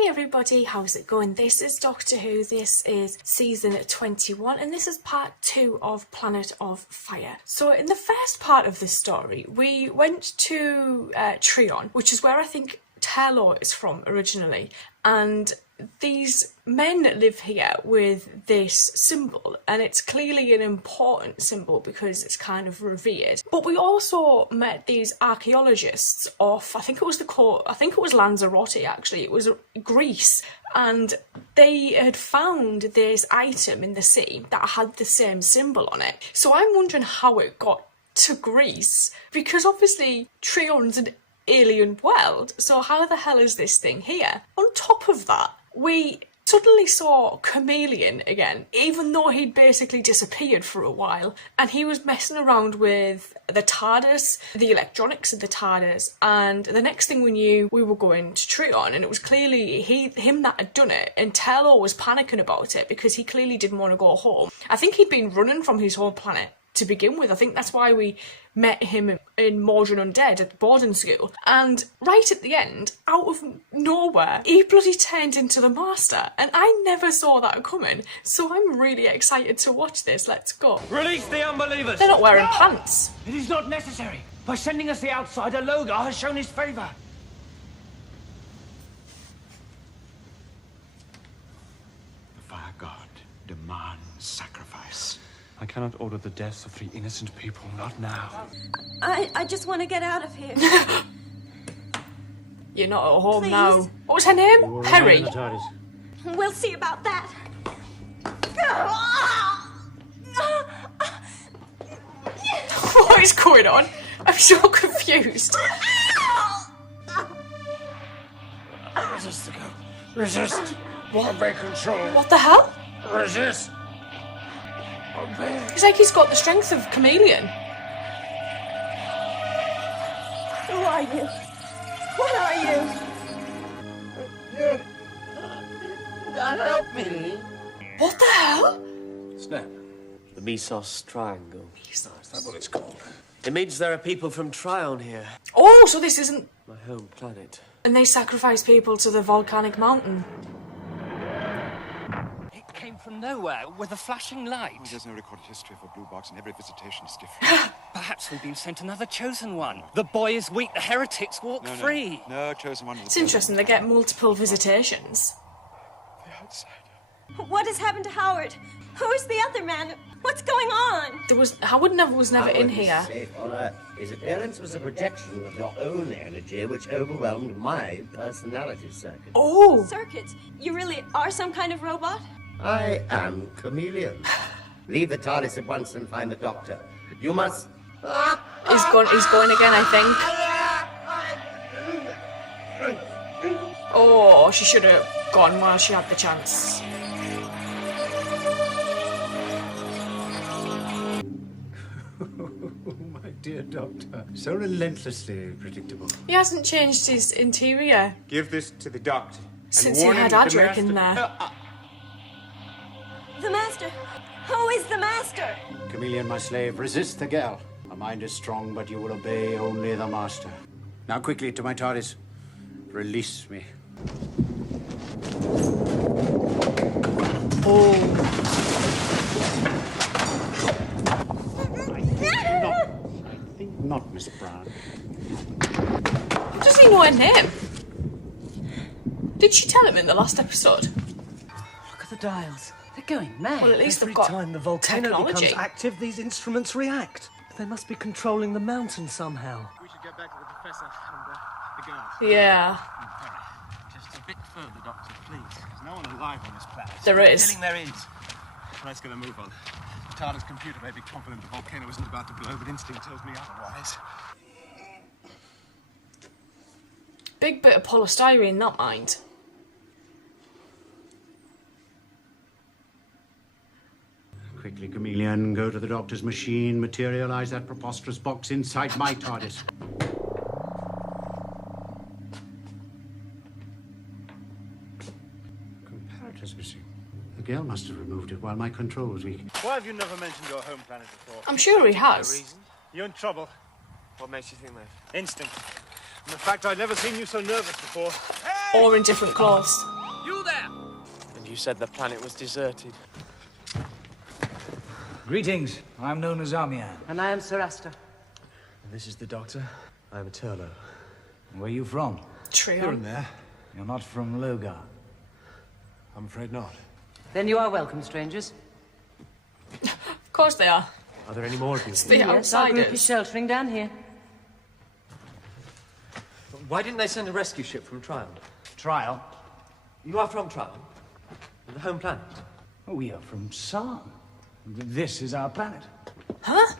Hey everybody, how's it going? This is Doctor Who, this is season 21 and this is part 2 of Planet of Fire. So in the first part of this story, we went to Trion, which is where I think Turlough is from originally, and these men live here with this symbol, and it's clearly an important symbol because it's kind of revered. But we also met these archaeologists off, I think it was Lanzarote actually, it was Greece, and they had found this item in the sea that had the same symbol on it. So I'm wondering how it got to Greece, because obviously Trion's an alien world, so how the hell is this thing here? On top of that, we suddenly saw Chameleon again, even though he'd basically disappeared for a while, and he was messing around with the TARDIS, the electronics of the TARDIS, and the next thing we knew, we were going to Trion, and it was clearly him that had done it, and Turlough was panicking about it because he clearly didn't want to go home. I think he'd been running from his home planet to begin with. I think that's why we met him in Mordred Undead at the boarding school. And right at the end, out of nowhere, he bloody turned into the Master. And I never saw that coming. So I'm really excited to watch this. Let's go. Release the unbelievers! They're not wearing pants. It is not necessary. By sending us the outsider, Logar has shown his favour. The Fire God demands sacrifice. I cannot order the deaths of 3 innocent people, not now. I just want to get out of here. You're not at home Please. now. What was her name? Peri. We'll see about that. What is going on? I'm so confused. Resist the go. Resist. What? Obey control. What the hell? Resist. Obey. It's like he's got the strength of Chameleon. Who are you? What are you? Help me. What the hell? Snap. The Mesos Triangle. Is that what it's called? It means there are people from Trion here. Oh, so this isn't... My home planet. And they sacrifice people to the volcanic mountain. It came from nowhere with a flashing light. There's no recorded history of a blue box, and every visitation is different. Perhaps we've been sent another chosen one. The boy is weak, the heretics walk free. No, chosen one. It's interesting, they get multiple visitations. The outsider. What has happened to Howard? Who is the other man? What's going on? Howard was never in here. Safe on Earth. His appearance was a projection of your own energy, which overwhelmed my personality circuit. Oh! Circuits? You really are some kind of robot? I am Chameleon. Leave the TARDIS at once and find the Doctor. You must... He's going again, I think. Oh, she should have gone while she had the chance. My dear Doctor. So relentlessly predictable. He hasn't changed his interior Give this to the Doctor. since he had Adric in there. The Master? Who is the Master? Chameleon, my slave, resist the girl. My mind is strong, but you will obey only the Master. Now quickly to my TARDIS. Release me. Oh. I think not, Miss Brown. How does he know her name? Did she tell him in the last episode? Look at the dials. They're going mad. Well, at least Every they've got time the volcano technology. becomes active, these instruments react. They must be controlling the mountain somehow. We should get back to the Professor and the girl. Yeah, Just a bit further, Doctor, please. There's no one alive on this planet. there is. Feeling there is. Let's get a move on. The TARDIS computer may be confident the volcano isn't about to blow, but instinct tells me otherwise. Big bit of polystyrene, that mind. Quickly, Chameleon, go to the Doctor's machine, materialize that preposterous box inside my TARDIS. Comparator's missing. The girl must have removed it while my control was weak. Why have you never mentioned your home planet before? I'm sure he has. You're in trouble. What makes you think that? Instinct. And the fact I'd never seen you so nervous before. Hey! Or in different clothes. You there! And you said the planet was deserted. Greetings. I'm known as Amian. And I am Sir Asta. And this is the Doctor. I'm Turlough. Where are you from? Trio. Here and there. You're not from Logar. I'm afraid not. Then you are welcome, strangers. Of course they are. Are there any more of you? It's the Yes, our group is outsiders. sheltering down here. Why didn't they send a rescue ship from Tryon? Trial? You are from Tryon? The home planet? Oh, we are from Sarn. This is our planet. Huh?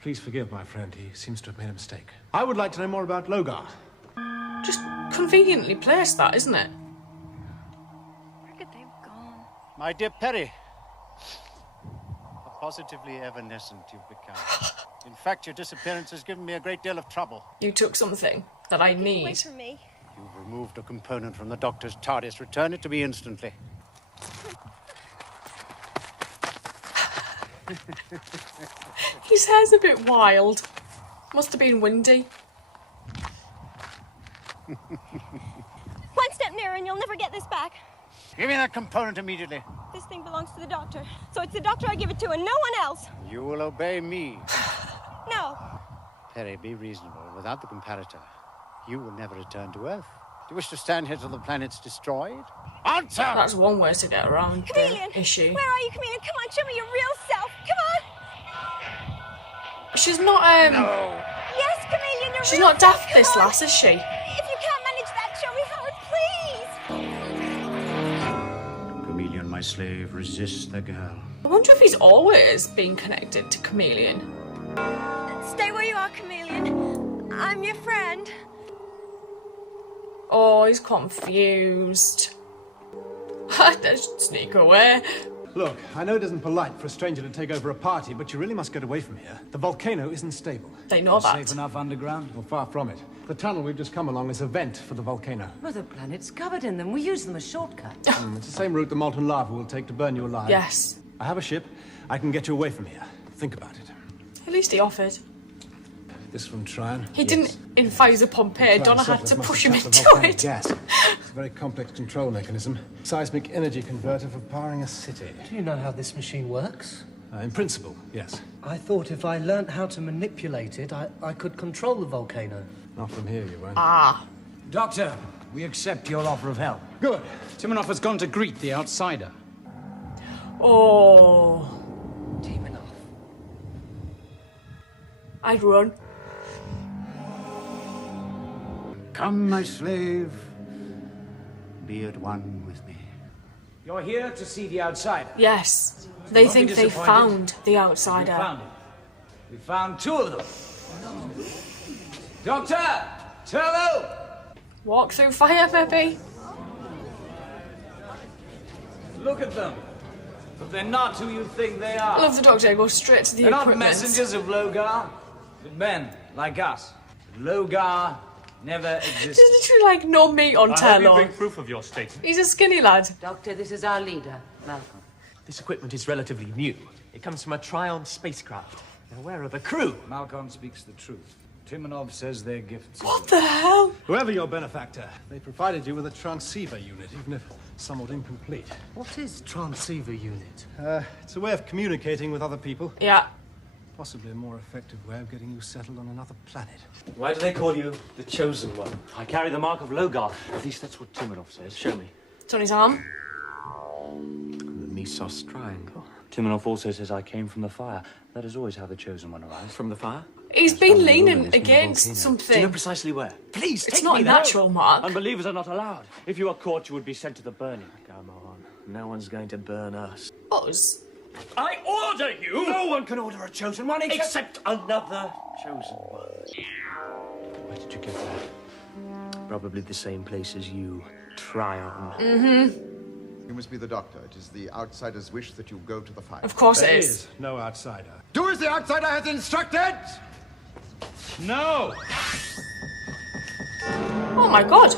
Please forgive my friend. He seems to have made a mistake. I would like to know more about Logar. Just conveniently placed, that, isn't it? Where could they have gone? My dear Peri, how positively evanescent you've become. In fact, your disappearance has given me a great deal of trouble. You took something that I Away need. from me. You've removed a component from the Doctor's TARDIS. Return it to me instantly. His hair's a bit wild. Must have been windy. One step nearer and you'll never get this back. Give me that component immediately. This thing belongs to the doctor. So it's the doctor I give it to and no one else. You will obey me. No. Peri, be reasonable. Without the comparator, you will never return to Earth. Do you wish to stand here till the planet's destroyed? Answer! That's one way to get around Chameleon! the issue. Where are you, Chameleon? Come on, show me your real self. Come on! She's not, No! Yes, Chameleon, your she's real not self. daft, Come this on. lass, is she? If you can't manage that, show me how, please! Chameleon, my slave, resist the girl. I wonder if he's always been connected to Chameleon. Stay where you are, Chameleon. I'm your friend. Oh, he's confused. Just sneak away. Look, I know it isn't polite for a stranger to take over a party, but you really must get away from here. The volcano isn't stable. They know that. Safe enough underground? Well, far from it. The tunnel we've just come along is a vent for the volcano. Well, the planet's covered in them. We use them as shortcuts. It's the same route the molten lava will take to burn you alive. Yes. I have a ship. I can get you away from here. Think about it. At least he offered. This from Tryon. He didn't invite a Pompeii. Donna had to push him into it. Gas. It's a very complex control mechanism. Seismic energy converter for powering a city. Do you know how this machine works? In principle, yes. I thought if I learnt how to manipulate it, I could control the volcano. Not from here, you won't. Ah. Doctor, we accept your offer of help. Good. Timonov has gone to greet the outsider. Oh. Timonov. I'd run. Come, my slave. Be at one with me. You're here to see the outsider. Yes. They Don't be think they disappointed. found the We outsider. found him. We found two of them. Doctor! Turlough! Walk through fire, maybe? Look at them. But they're not who you think they I are. love the doctor. Go straight to the They're not equipment. messengers of Logar, but men like us. Logar never existed. There's literally like no meat on Turlough. proof of your statement. He's a skinny lad. Doctor, this is our leader, Malcolm. This equipment is relatively new. It comes from a Tryon spacecraft. Now, where are the crew? Malcolm speaks the truth. Timonov says their gifts. What the hell? Whoever your benefactor, they provided you with a transceiver unit, even if somewhat incomplete. What is transceiver unit? It's a way of communicating with other people. Yeah. Possibly a more effective way of getting you settled on another planet. Why do they call you the Chosen One? I carry the mark of Logar. At least that's what Timonov says. Show me. It's on his arm. The Medusa Triangle. Timonov also says I came from the fire. That is always how the Chosen One arrives. From the fire? He's been from the leaning wilderness, from the against volcano. Do you know something. precisely where? Please, It's take not me a there. natural mark. Unbelievers are not allowed. If you are caught, you would be sent to the burning. Come on. No one's going to burn us. Us. I order you! No one can order a Chosen One except another Chosen One. Where did you get that? Probably the same place as you, Tryon. You must be the doctor. It is the outsider's wish that you go to the fire. Of course There it is. is no outsider. Do as the outsider has instructed! No! Oh my god.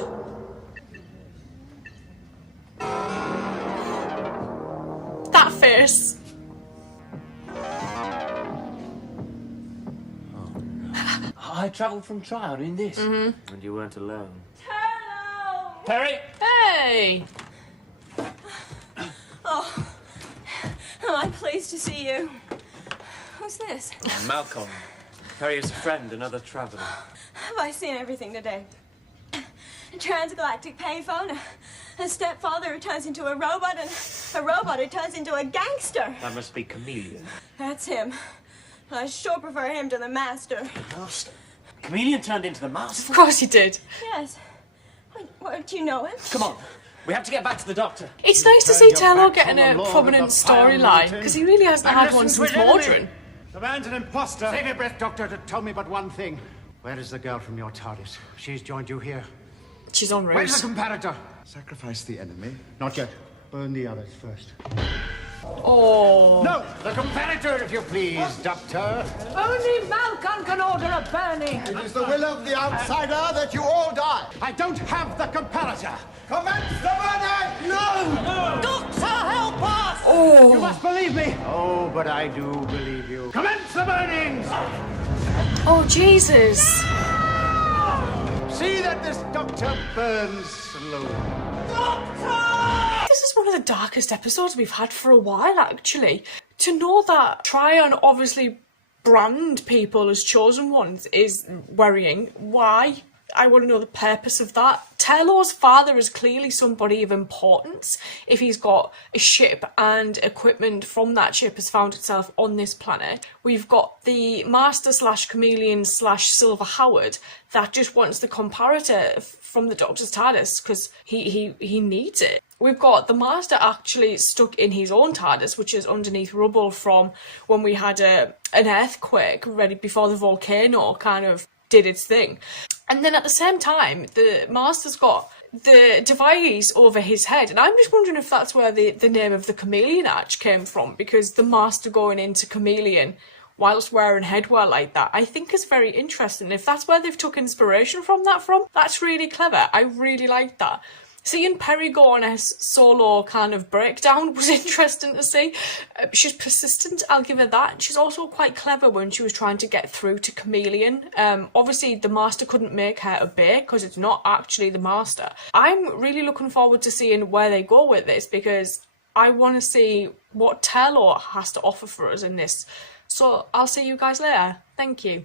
That face. I travelled from Tryon in this. Mm-hmm. And you weren't alone. Peri? Hey! Oh, I'm pleased to see you. Who's this? Malcolm. Peri is a friend, another traveller. Have I seen everything today? A transgalactic payphone, a stepfather who turns into a robot, and a robot who turns into a gangster. That must be Chameleon. That's him. I sure prefer him to the master. Master? Chameleon turned into the master? Of course he did. Yes. What, do you know him? Come on. We have to get back to the doctor. It's nice to see Turlough getting a prominent storyline, because he really hasn't had one since Mordrin. The man's an imposter. Save your breath, Doctor, to tell me but one thing. Where is the girl from your TARDIS? She's joined you here. She's on Rose. Where's the comparator? Sacrifice the enemy. Not yet. Burn the others first. Oh. No, the comparator, if you please, Doctor. Only Malcolm can order a burning. It is the will of the outsider that you all die. I don't have the comparator. Commence the burning! No! Doctor, help us! Oh. You must believe me. Oh, but I do believe you. Commence the burnings! Oh, Jesus. See that this doctor burns slowly. This is one of the darkest episodes we've had for a while, actually. To know that try and obviously brand people as chosen ones is worrying. Why? I want to know the purpose of that. Turlough's father is clearly somebody of importance if he's got a ship and equipment from that ship has found itself on this planet. We've got the Master / Chameleon / Silver Howard that just wants the comparator from the Doctor's TARDIS because he needs it. We've got the Master actually stuck in his own TARDIS, which is underneath rubble from when we had an earthquake ready before the volcano kind of did its thing. And then at the same time, the Master's got the device over his head. And I'm just wondering if that's where the name of the Chameleon Arch came from, because the Master going into Chameleon whilst wearing headwear like that, I think is very interesting. If that's where they've took inspiration from, that's really clever. I really like that. Seeing Peri go on a solo kind of breakdown was interesting to see. She's persistent, I'll give her that. She's also quite clever when she was trying to get through to Chameleon. Obviously, the Master couldn't make her obey because it's not actually the Master. I'm really looking forward to seeing where they go with this because I want to see what Turlough has to offer for us in this. So I'll see you guys later. Thank you.